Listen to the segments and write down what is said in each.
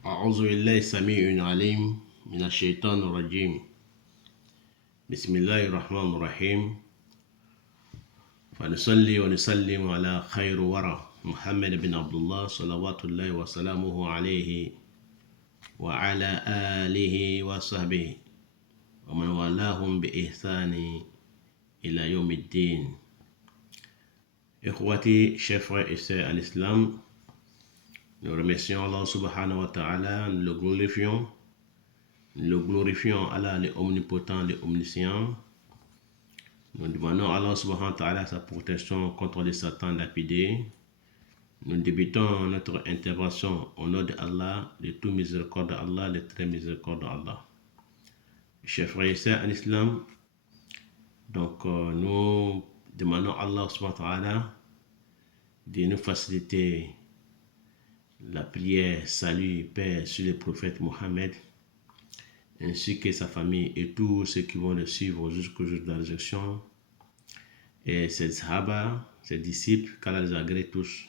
أعوذ بالله السميع العليم من الشيطان الرجيم. بسم الله الرحمن الرحيم. فنصلي ونسلم على خير ورى محمد بن عبد الله صلوات الله وسلامه عليه وعلى آله وصحبه ومن والاهم بإحسان إلى يوم الدين. إخوتي, chers frères et sœurs à l'islam, nous remercions Allah subhanahu wa ta'ala, nous le glorifions Allah, le omnipotent, le omniscient. Nous demandons à Allah subhanahu wa ta'ala sa protection contre les satans lapidés. Nous débutons notre intervention au nom de Allah, de tout miséricorde d'Allah, de très miséricorde d'Allah. Chers frères et sœurs en islam, donc nous demandons à Allah subhanahu wa ta'ala de nous faciliter la prière, salut, paix sur le prophète Mohammed, ainsi que sa famille et tous ceux qui vont le suivre jusqu'au jour de la résurrection, et ses sahaba, ses disciples, qu'Allah les agrée tous.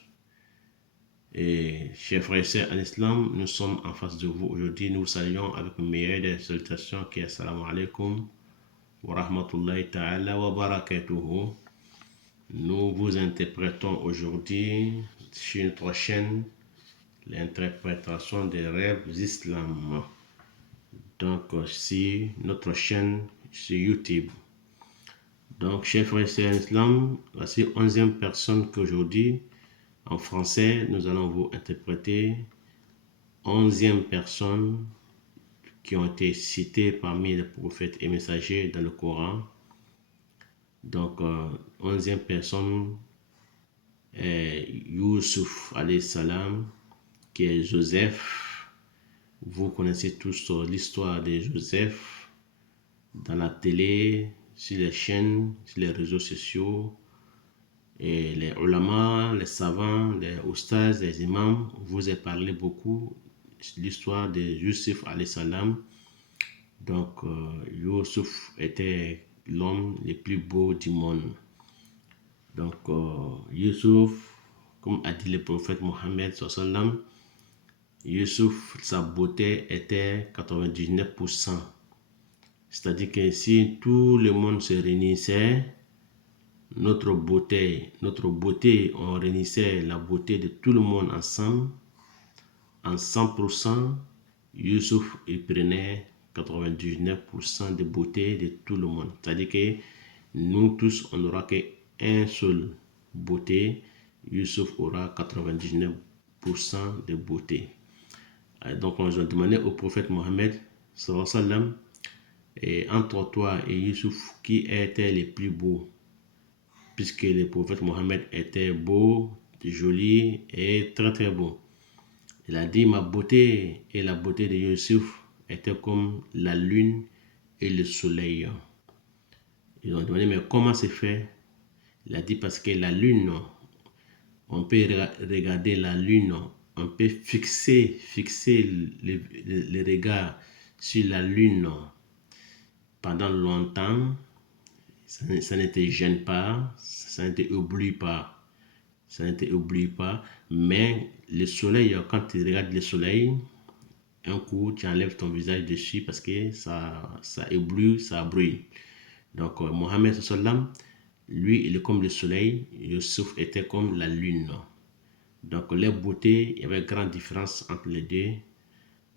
Et chers frères et sœurs en islam, nous sommes en face de vous aujourd'hui. Nous vous saluons avec une meilleure des salutations qui est assalamu alaikum wa rahmatullahi ta'ala wa barakatuhu. Nous vous interprétons aujourd'hui sur notre chaîne l'interprétation des rêves islam. Donc, si notre chaîne sur YouTube. Donc, chers frères et sœurs en islam, voici 11e personne qu'aujourd'hui, en français, nous allons vous interpréter 11e personne qui ont été citées parmi les prophètes et messagers dans le Coran. Donc, 11e personne est Yusuf alayhi salam, qui est Joseph. Vous connaissez tous l'histoire de Joseph dans la télé, sur les chaînes, sur les réseaux sociaux. Et les ulama, les savants, les oustas, les imams vous ont parlé beaucoup de l'histoire de Yusuf alayhi salam. Donc, Yusuf était l'homme le plus beau du monde. Donc, Yusuf, comme a dit le prophète Mohammed sallam, Yusuf, sa beauté était 99%. C'est-à-dire que si tout le monde se réunissait, notre beauté, on réunissait la beauté de tout le monde ensemble, en 100%, Yusuf, il prenait 99% de beauté de tout le monde. C'est-à-dire que nous tous, on n'aura qu'un seul beauté, Yusuf aura 99% de beauté. Donc, on a demandé au prophète Mohammed, sallallahu alayhi wa sallam, et entre toi et Yusuf, qui était le plus beau? Puisque le prophète Mohammed était beau, joli et très très beau. Il a dit, ma beauté et la beauté de Yusuf étaient comme la lune et le soleil. Ils ont demandé, mais comment c'est fait? Il a dit, parce que la lune, on peut regarder la lune, on peut fixer le regard sur la lune pendant longtemps. Ça ne te gêne pas, ça ne te oublie pas. Mais le soleil, quand tu regardes le soleil, un coup, tu enlèves ton visage dessus parce que ça éblouit, ça brûle. Donc, Mohammed sallam, lui, il est comme le soleil, Yusuf était comme la lune. Donc, les beautés, il y avait grande différence entre les deux.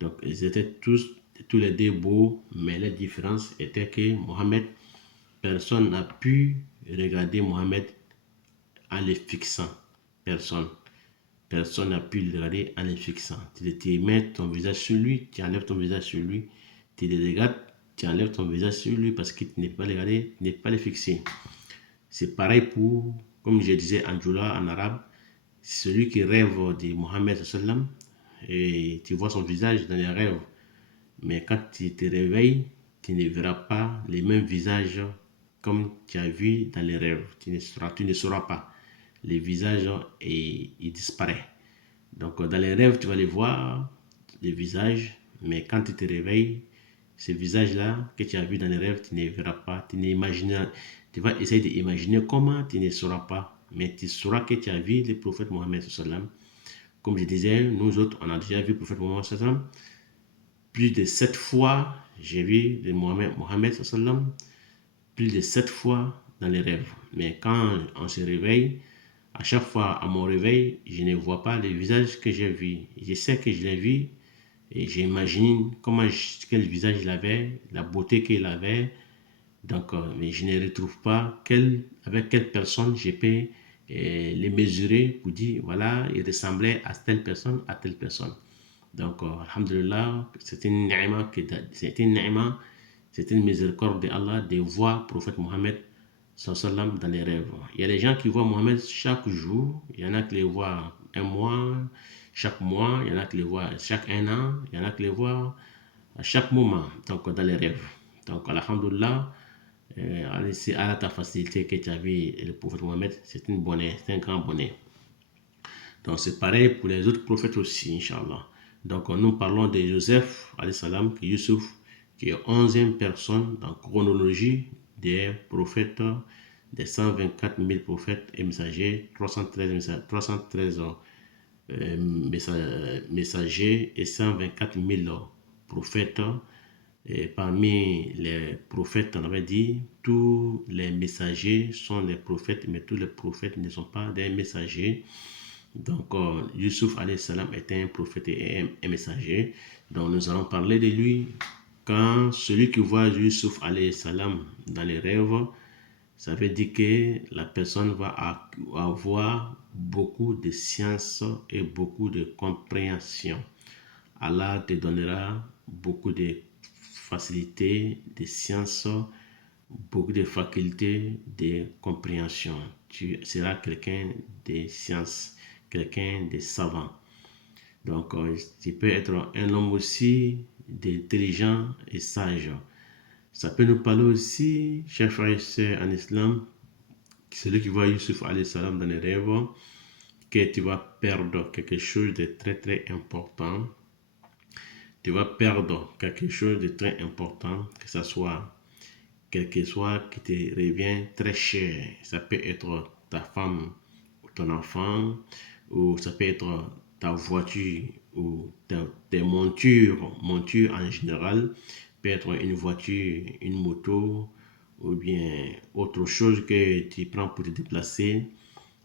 Donc, ils étaient tous les deux beaux, mais la différence était que Mohammed, personne n'a pu regarder Mohammed en le fixant. Personne n'a pu le regarder en le fixant. Tu mets ton visage sur lui, tu enlèves ton visage sur lui, tu le regardes, tu enlèves ton visage sur lui parce que tu n'es pas le regarder, tu n'es pas le fixer. C'est pareil pour, comme je disais en djoula en arabe, celui qui rêve de Mohammed sallam, et tu vois son visage dans les rêves. Mais quand tu te réveilles, tu ne verras pas les mêmes visages comme tu as vu dans les rêves. Tu ne sauras pas. Les visages, il disparaît. Donc, dans les rêves, tu vas les voir, les visages, mais quand tu te réveilles, ces visages-là que tu as vu dans les rêves, tu ne verras pas. Tu vas essayer d'imaginer comment, tu ne sauras pas. Mais tu sauras que tu as vu le prophète Mohammed sallam Comme je disais, nous autres, on a déjà vu le prophète Mohammed sallam. Plus de 7 fois, j'ai vu le Mohammed sallam, plus de 7 fois dans les rêves. Mais quand on se réveille, à chaque fois à mon réveil, je ne vois pas le visage que j'ai vu. Je sais que je l'ai vu et j'imagine quel visage il avait, la beauté qu'il avait. Donc, mais je ne retrouve pas avec quelle personne je peux les mesurer pour dire, voilà, il ressemblait à telle personne, à telle personne. Donc, alhamdulillah, c'est une ni'ma, c'est une miséricorde d'Allah de voir le prophète Mohammed sallam dans les rêves. Il y a des gens qui voient Mohammed chaque jour, il y en a qui les voient un mois, chaque mois, il y en a qui les voient chaque un an, il y en a qui les voient à chaque moment, donc dans les rêves. Donc, alhamdulillah, c'est à ta facilité que tu as vu le prophète Mohammed, c'est un grand bonheur. Donc, c'est pareil pour les autres prophètes aussi, Inch'Allah. Donc, nous parlons de Joseph, alayhi salam, qui est Youssouf, qui est 11e personne dans la chronologie des prophètes, des 124 000 prophètes et messagers, 313 messagers et 124 000 prophètes. Et parmi les prophètes, on avait dit, tous les messagers sont des prophètes, mais tous les prophètes ne sont pas des messagers. Donc, Youssouf alayhi salam était un prophète et un messager. Donc, nous allons parler de lui. Quand celui qui voit Youssouf alayhi salam dans les rêves, ça veut dire que la personne va avoir beaucoup de science et beaucoup de compréhension. Allah te donnera beaucoup de facilité, de science, beaucoup de facultés de compréhension. Tu seras quelqu'un de science, quelqu'un de savant. Donc, tu peux être un homme aussi d'intelligent et sage. Ça peut nous parler aussi, chers frères et sœurs en islam, celui qui voit Youssouf alayhi salam dans les rêves, que tu vas perdre quelque chose de très très important. Tu vas perdre quelque chose de très important, que ce soit quelque chose qui te revient très cher. Ça peut être ta femme ou ton enfant, ou ça peut être ta voiture ou tes montures en général, peut être une voiture, une moto, ou bien autre chose que tu prends pour te déplacer.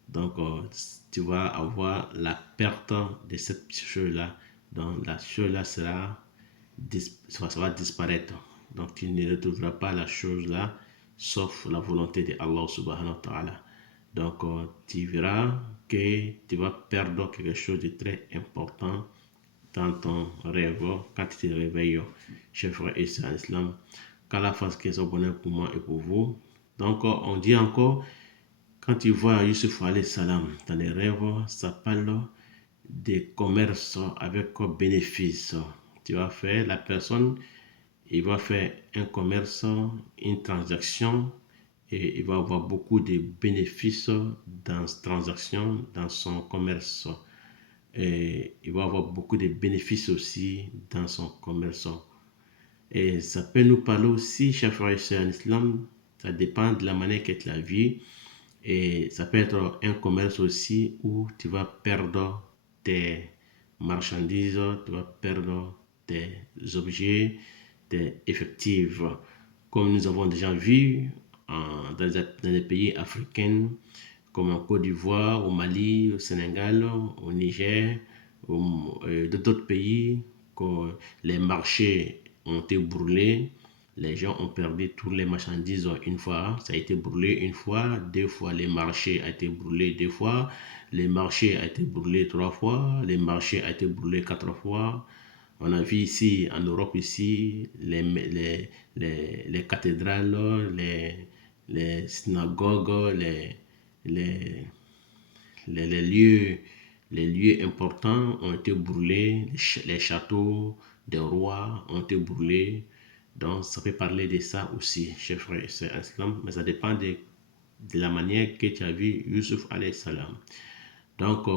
Donc, tu vas avoir la perte de cette chose-là. Donc, la chose-là ça va disparaître. Donc, tu ne retrouveras pas la chose-là, sauf la volonté de Allah subhanahu wa ta'ala. Donc, tu verras que tu vas perdre quelque chose de très important dans ton rêve, quand tu te réveilles, chers frères et sœurs en islam. Qu'Allah fasse qu'il soit bonheur pour moi et pour vous. Donc, on dit encore, quand tu vois Youssouf alayhi salam dans les rêves, ça parle des commerces avec bénéfice. Tu vas faire, la personne, il va faire un commerce, une transaction, et il va avoir beaucoup de bénéfices dans cette transaction, dans son commerce. Et il va avoir beaucoup de bénéfices aussi dans son commerce. Et ça peut nous parler aussi, chers frères et sœurs en islam, ça dépend de la manière que tu la vis. Et ça peut être un commerce aussi où tu vas perdre tes marchandises, tu vas perdre tes objets, tes effectifs. Comme nous avons déjà vu dans les pays africains, comme en Côte d'Ivoire, au Mali, au Sénégal, au Niger, d'autres pays, que les marchés ont été brûlés. Les gens ont perdu toutes les marchandises une fois, ça a été brûlé une fois, deux fois, les marchés ont été brûlés deux fois, les marchés ont été brûlés trois fois, les marchés ont été brûlés quatre fois. On a vu ici, en Europe, ici, les cathédrales, les synagogues, les, les lieux importants ont été brûlés, les châteaux des rois ont été brûlés. Donc, ça peut parler de ça aussi, chers frères et sœurs en islam, mais ça dépend de la manière que tu as vu Youssouf alayhi salam. Donc,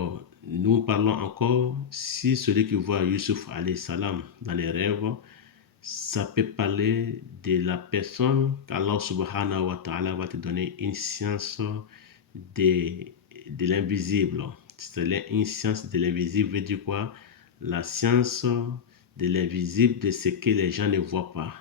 nous parlons encore, si celui qui voit Youssouf alayhi salam dans les rêves, ça peut parler de la personne qu'Allah subhanahu wa ta'ala va te donner une science de l'invisible. C'est une science de l'invisible veut dire quoi? La science de l'invisible, de ce que les gens ne voient pas.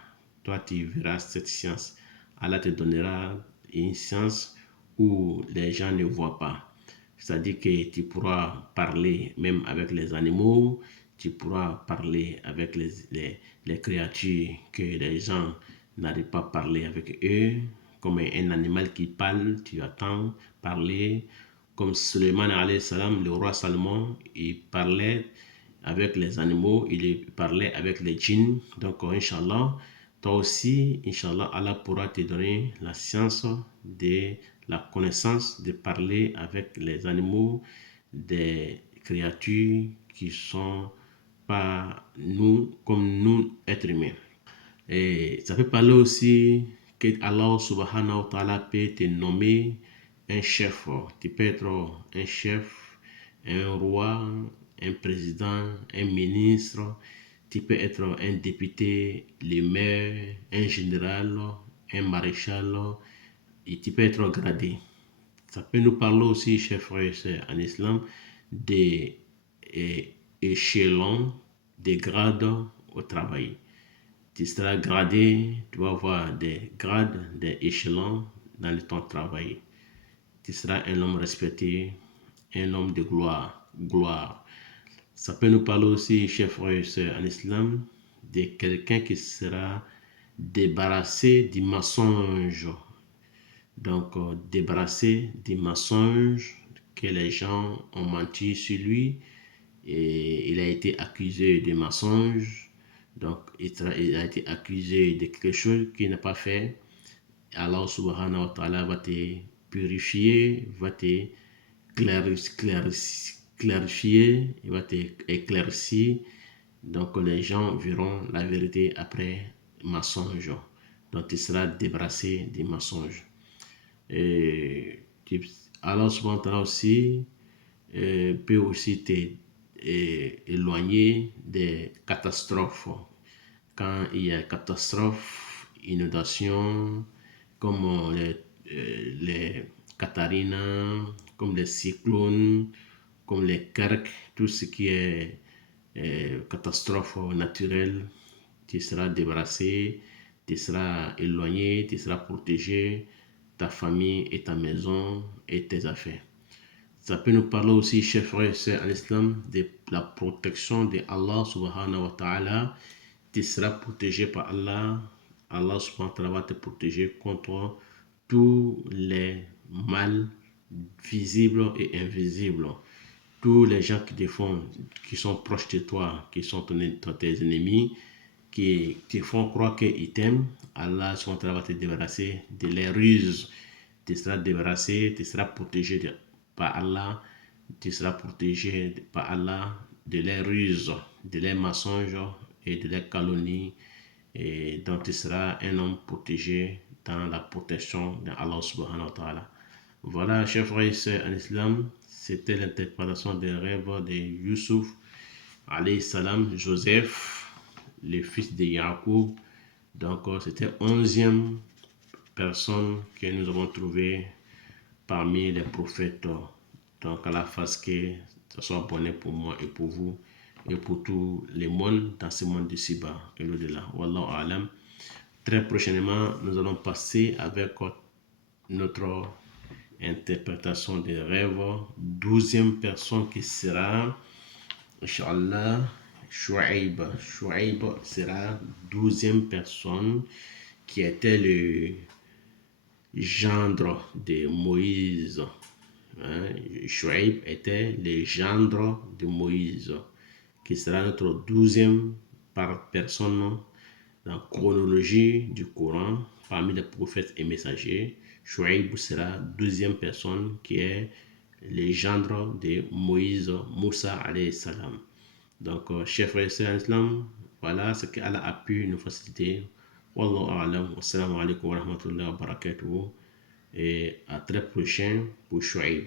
Toi, tu verras cette science. Allah te donnera une science où les gens ne voient pas. C'est-à-dire que tu pourras parler même avec les animaux, tu pourras parler avec les créatures que les gens n'arrivent pas à parler avec eux, comme un animal qui parle, tu attends parler, comme Suleiman alayhi salam, le roi Salomon, il parlait avec les animaux, il parlait avec les djinns. Donc, Inch'Allah, toi aussi, Inch'Allah, Allah pourra te donner la science de la connaissance de parler avec les animaux, des créatures qui sont pas nous, comme nous, êtres humains. Et ça peut parler aussi que Allah subhanahu wa ta'ala peut te nommer un chef. Tu peux être un chef, un roi, un président, un ministre. Tu peux être un député, le maire, un général, un maréchal. Et tu peux être gradé. Ça peut nous parler aussi, chers frères et sœurs, en islam, des échelons, des grades au travail. Tu seras gradé, tu vas avoir des grades, des échelons dans le temps de travail. Tu seras un homme respecté, un homme de gloire. Ça peut nous parler aussi, chers frères et sœurs, en islam, de quelqu'un qui sera débarrassé du mensonge. Donc, débarrassé du mensonge que les gens ont menti sur lui et il a été accusé de mensonge. Donc, il a été accusé de quelque chose qu'il n'a pas fait. Allah subhanahu wa ta'ala va te purifier, va te clarifier, il va te éclaircir. Donc, les gens verront la vérité après mensonge. Donc, tu seras débarrassé des mensonges. Et Allah subhanahu wa ta'ala aussi peut aussi t'éloigner des catastrophes. Quand il y a catastrophes, inondations, comme les Katharina, comme les cyclones, comme les Kark, tout ce qui est catastrophe naturelle, tu seras débarrassé, tu seras éloigné, tu seras protégé, ta famille et ta maison et tes affaires. Ça peut nous parler aussi, chers frères et sœurs en islam, de la protection de Allah subhanahu wa ta'ala. Tu seras protégé par Allah. Allah subhanahu wa ta'ala va te protéger contre tous les mal visibles et invisibles. Tous les gens qui te font, qui sont proches de toi, qui sont tes ennemis, qui te font croire qu'ils t'aiment, Allah subhanahu wa ta'ala va te débarrasser de les ruses. Tu seras débarrassé, tu seras protégé par Allah, tu seras protégé par Allah de leurs ruses, de leurs mensonges et de leurs calomnies. Et donc tu seras un homme protégé dans la protection d'Allah subhanahu wa ta'ala. Voilà, chers frères et sœurs en islam, c'était l'interprétation des rêves de Youssouf, alayhi salam, Joseph, le fils de Yacoub. Donc c'était 11e personne que nous avons trouvé parmi les prophètes. Donc à la face que ça soit bonnet pour moi et pour vous et pour tous les mondes dans ce monde d'ici-bas et l'au-delà. Wallahu alam. Très prochainement, nous allons passer avec notre interprétation des rêves. 12e personne qui sera, Inch'Allah, Shu'aib. Shu'aib sera 12e personne qui était le gendre de Moïse. Shu'aib était le gendre de Moïse, qui sera notre 12e personne dans la chronologie du Coran parmi les prophètes et messagers. Shu'aib sera 12e personne qui est le gendre de Moïse, Moussa alayhi salam. Donc, chers frères et sœurs en islam, voilà ce qu'Allah a pu nous faciliter. Wallahu a'lam. Wassalamu alaikum wa rahmatullahi wa barakatuh. Et à très prochain pour Shu'aib.